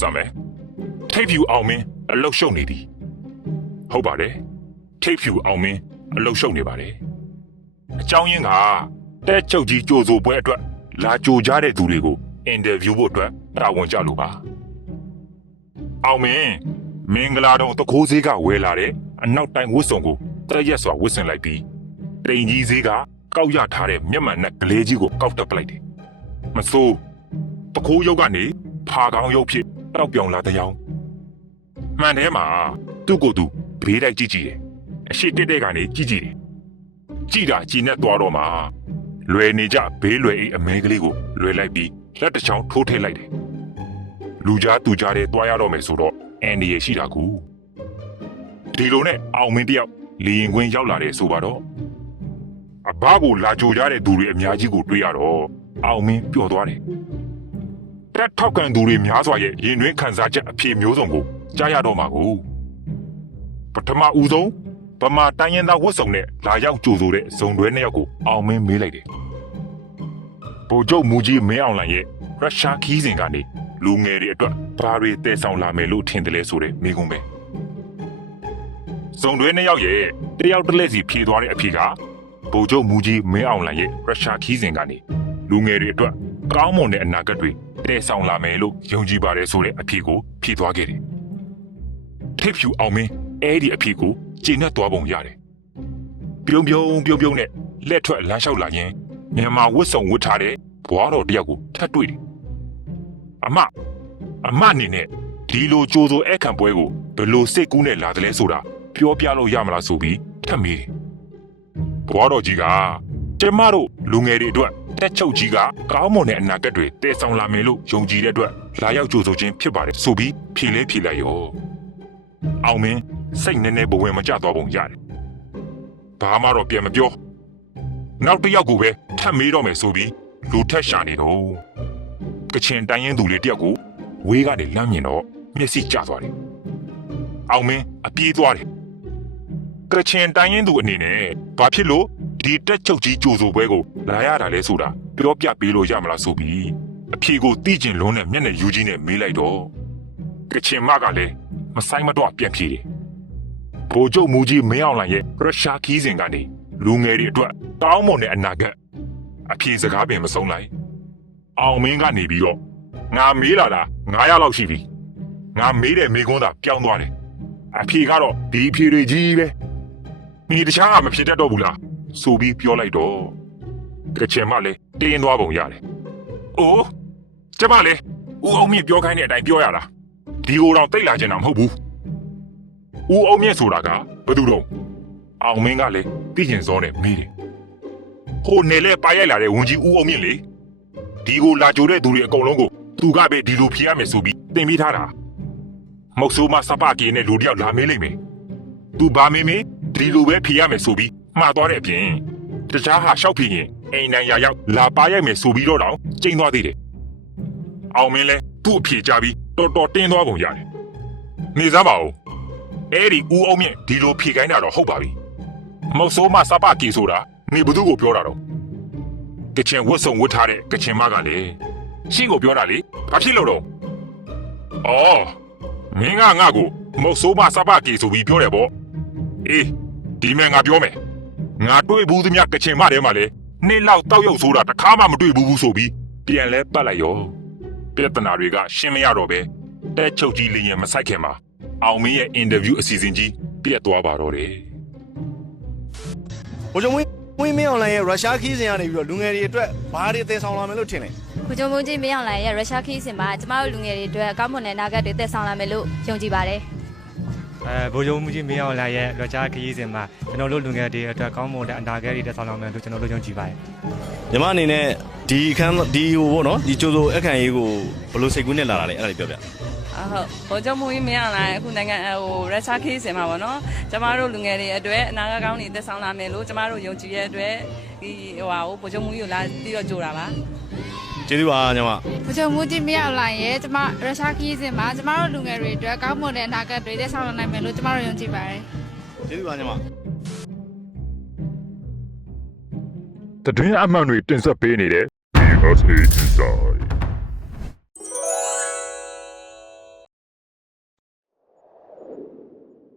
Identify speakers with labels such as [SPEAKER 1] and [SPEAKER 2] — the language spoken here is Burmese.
[SPEAKER 1] စမ်းမယ်ထိပ်ဖြူအောင်မင်းအလုတ်ရှုပ်နေသည်ဟုတ်ပါတယ်ထိပ်ဖြူအောင်မင်းအလုတ်ရှုပ်နေပါတယ်အကြောင်းရင်းကတဲ့ချုပ်ကြီးကြိုဆိုပွဲအတွက်လာကြိုကြတဲ့သူတွေကိုအင်တာဗျူးဖို့အတွက်တာဝန်ကြလို့ပါအောင်မင်းမင်္ဂလာတော်တကိုးစည်းကဝယ်လာတဲ့အနောက်တိုင်းဝတ်စုံကိုတရက်စွာဝတ်ဆင်လိုက်ပြီးတိန်ကြီးစည်းကကောက်ရထားတဲ့မျက်မှန်နဲ့ကလေးကြီးကိုကောက်တက်ပလိုက်တယ်မစိုးတကိုးရုပ်ကနေဖာကောင်းရုပ်ဖြစ် တောက်ပြောင်လာတဲ့ယောင်မှန်တယ်မှာသူ့ကိုယ်သူဘေးတိုက်ကြည့်ကြည့်တယ်အရှိတက်တဲ့ကနေကြည့်ကြည့်တယ်ကြည့်တာကြည်နဲ့သွားတော့မှာလွယ်နေကြဘေးလွယ်အိတ်အမဲကလေးကိုလွယ်လိုက်ပြီးလက်တစ်ချောင်းထိုးထည့်လိုက်တယ်လူကြားသူကြားတဲ့တွားရတော့မယ်ဆိုတော့အန်ဒီရရှိတာကူဒီလိုနဲ့အောင်မင်းတယောက်လီရင်ခွင်းရောက်လာတဲ့ဆိုပါတော့အဘကိုလာကြိုကြတဲ့သူတွေအများကြီးကိုတွေ့ရတော့အောင်မင်းပျော်သွားတယ် တက်ထောက်ကန်သူတွေများစွာရဲ့ရင်တွင်းခံစားချက်အဖြစ်မျိုးစုံကိုကြားရတော့မှာကိုပထမဦးဆုံးဗမာတိုင်းရင်သားဝတ်စုံနဲ့လာရောက်ကြိုဆိုတဲ့ဇုံတွဲနှစ်ယောက်ကိုအောင်မင်းမေးလိုက်တယ်ဗိုလ်ချုပ်မူကြီးမင်းအောင်လှိုင်ရဲ့ရုရှားခီးစဉ်ကနေလူငယ်တွေအတွက်ဘာတွေတည်ဆောင်လာမယ်လို့ထင်တယ်လဲဆိုတဲ့မိကုံးပဲဇုံတွဲနှစ်ယောက်ရဲ့တယောက်တစ်လက်စီဖြေသွားတဲ့အဖြေကဗိုလ်ချုပ်မူကြီးမင်းအောင်လှိုင်ရဲ့ရုရှားခီးစဉ်ကနေလူငယ်တွေအတွက် ကောင်းမွန်တဲ့အနာဂတ်တွေတည်ဆောင်လာမယ်လို့ယုံကြည်ပါတယ်ဆိုတဲ့အဖြေကိုဖြေသွားခဲ့တယ်ထိပ်ဖြူအောင်မင်းအဲ့ဒီအဖြေကိုကျင့်နဲ့သွားပုံရတယ်ပြုံးပြုံးပြုံးပြုံးနဲ့လက်ထွက်လမ်းလျှောက်လာရင်မြန်မာဝတ်စုံဝတ်ထားတဲ့ဘွားတော်တယောက်ကိုထပ်တွေ့တယ်အမအမအနေနဲ့ဒီလိုကြိုးစိုးအခန့်ပွဲကိုဘယ်လိုစိတ်ကူးနဲ့လာတယ်လဲဆိုတာပြောပြလို့ရမလားဆိုပြီးထပ်မေးတယ်ဘွားတော်ကြီးကကျမတို့လူငယ်တွေအတွက် တက်ချုပ်ကြီးကကောင်းမွန်တဲ့အနာဂတ်တွေတည်ဆောင်လာမယ်လို့ယုံကြည်တဲ့အတွက်လာရောက်ကြိုးစိုးခြင်းဖြစ်ပါတယ်ဆိုပြီးဖြေလဲဖြေလိုက်ရောအောင်မင်းစိတ်နည်းနည်းဘဝင်မကျသွားပုံရတယ်ဘာမှတော့ပြန်မပြောနောက်တစ်ယောက်ကိုပဲထပ်မေးတော့မယ်ဆိုပြီးလူထက်ရှာနေတော့ကချင်တိုင်းရင်သူလေးတယောက်ကိုဝေးကနေလမ်းမြင်တော့မျက်စိကျသွားတယ်အောင်မင်းအပြေးသွားတယ်ကချင်တိုင်းရင်သူအနေနဲ့ဘာဖြစ်လို့ ဒီတက်ချုပ်ကြီးကြိုဆိုပွဲကိုလာရတာလဲဆိုတာပြောပြပေးလို့ရမလားဆိုပြီးအဖြေကိုသိကျင်လုံးနဲ့မျက်နှာယူကြီးနဲ့မေးလိုက်တော့ကချင်မကလည်းမဆိုင်မတော့ပြန်ပြေးတယ်ဗိုလ်ချုပ်မူကြီးမင်းအောင်လှိုင်ရဲ့ရုရှားခီးစဉ်ကနေလူငယ်တွေအတွက်တောင်းမွန်တဲ့အနာဂတ်အဖြေစကားပင်မဆုံးလိုက်အောင်မင်းကနေပြီးတော့ငါမေးလာတာ900လောက်ရှိပြီငါမေးတဲ့မေးခွန်းသာပြောင်းသွားတယ်အဖြေကတော့ဒီအဖြေတွေကြီးပဲဒီတခြားကမဖြစ်တတ်တော့ဘူးလား ဆိုပြီးပြောလိုက်တော့ကချင်မလည်းတင်းသွားပုံရတယ်။အိုးကျမလည်းဦးအောင်မြင့်ပြောခိုင်းတဲ့အတိုင်းပြောရတာဒီကိုတော့တိတ်လာချင်တာမဟုတ်ဘူး။ဦးအောင်မြင့်ဆိုတာကဘယ်သူတော့အောင်မင်းကလည်းသိကျင်စောနဲ့မေးတယ်။ဟိုနေလဲပါရိုက်လာတဲ့ဝန်ကြီးဦးအောင်မြင့်လေဒီကိုလာကြိုတဲ့သူတွေအကုန်လုံးကိုသူကပဲဒီလိုဖြေရမယ်ဆိုပြီးတင်ပြထားတာ။မုတ်ဆိုးမစပကေနဲ့လူတယောက်လာမေးလိမ့်မယ်။ तू ဘာမေးမေးဒီလိုပဲဖြေရမယ်ဆိုပြီး မှားသွားတဲ့အပြင်တခြားဟာရှောက်ဖြေရင်အိမ်နိုင်ရရောက်လာပါရိုက်မယ်ဆိုပြီးတော့တောင်ကျိန်သွားသေးတယ်။အောင်မင်းလဲသူ့အဖြေကြပြီးတော်တော်တင်းသွားပုံရတယ်။နေစားပါဦး။အဲ့ဒီဦးအောင်မြင့်ဒီလိုဖြေခိုင်းတာတော့ဟုတ်ပါပြီ။မုတ်ဆိုးမစပကေဆိုတာနေဘသူကိုပြောတာတော့ကချင်ဝတ်စုံဝတ်ထားတဲ့ကချင်မကလည်းရှင်းကိုပြောတာလေဘာဖြစ်လို့တော့အော်မင်းကငါ့ကိုမုတ်ဆိုးမစပကေဆိုပြီးပြောတယ်ပေါ့အေးဒီမဲ့ငါပြောမယ် ငါတွေ့ဘူးသမျှကချင်မတဲမှာလေနေ့လောက်တောက်ရုပ်ဆိုတာတစ်ခါမှမတွေ့ဘူးဘူးဆိုပြီးပြန်လဲပတ်လိုက်ရောပြဿနာတွေကရှင်းမရတော့ပဲတဲ့ချုပ်ကြီးလင်းရင်မဆိုင်ခင်မှာအောင်မင်းရဲ့အင်တာဗျူးအစီအစဉ်ကြီးပြတ်သွားပါတော့တယ်
[SPEAKER 2] ဘိုးချုပ်မင်းဝင်းမင်းအွန်လိုင်းရဲ့ရုရှားခီးစဉ်ကနေပြီးတော့လူငယ်တွေအတွက်ဘာတွေသင်ဆောင်လာမယ်လို့ထင်လဲ
[SPEAKER 3] ကိုကြုံမုန်းကြီးမင်းအောင်လှိုင်ရဲ့ရုရှားခီးစဉ်မှာကျမတို့လူငယ်တွေအတွက်ကောင်းမွန်တဲ့နာဂတ်တွေသက်ဆောင်လာမယ်လို့ယုံကြည်ပါတယ်
[SPEAKER 4] အဲဗိုလ်ချုပ်မှုကြီးမင်းအောင်လှိုင်ရဲ့လွှတ်ကြားခရီးစဉ်မှာကျွန်တော်တို့လူငယ်တွေအတွက်ကောင်းမွန်တဲ့အနာဂတ်တွေတက်ဆောင်လာမယ်လို့ကျွန်တော်တို့ယုံကြည်ပါတယ်
[SPEAKER 2] ညီမအနေနဲ့ဒီအခန်းဒီဟိုပေါ့နော်ဒီကျိုးစိုးအခန့်ရေးကိုဘယ်လိုစိတ်ကူးနဲ့လာတာလဲအဲ့ဒါလေးပြောပြ
[SPEAKER 5] အဟုတ်ဟိုကြောင့်မူကြီးမရလာအခုနိုင်ငံဟိုရက်ချာခေးစင်မှာပေါ့နော်ကျမတို့လူငယ်တွေအတွက်အနာဂတ်ကောင်းတွေသက်ဆောင်လာမယ်လို့ကျမတို့ယုံကြည်ရဲ့အတွက်ဒီဟိုဟာဟိုဗိုလ်ချုပ်မူကြီးကိုလာပြီးတော့ကြိုတာပါ
[SPEAKER 2] ကျေးဇူးပါညီမ
[SPEAKER 6] ဘုံမူတီမရောက်လာရင်ကျမရုရှားခီးစဉ်မှာကျမတို့လူငယ်တွေအတွက်ကောင်းမွန်တဲ့အနာဂတ်တွေတက်ဆောင်လာနိုင်မယ်လို့ကျမတို့ယုံကြည်ပါတယ်
[SPEAKER 2] ကျေးဇူးပါညီမ
[SPEAKER 1] တတွင်းအမှန်တွေတင်ဆက်ပေးနေတဲ့ USA Inside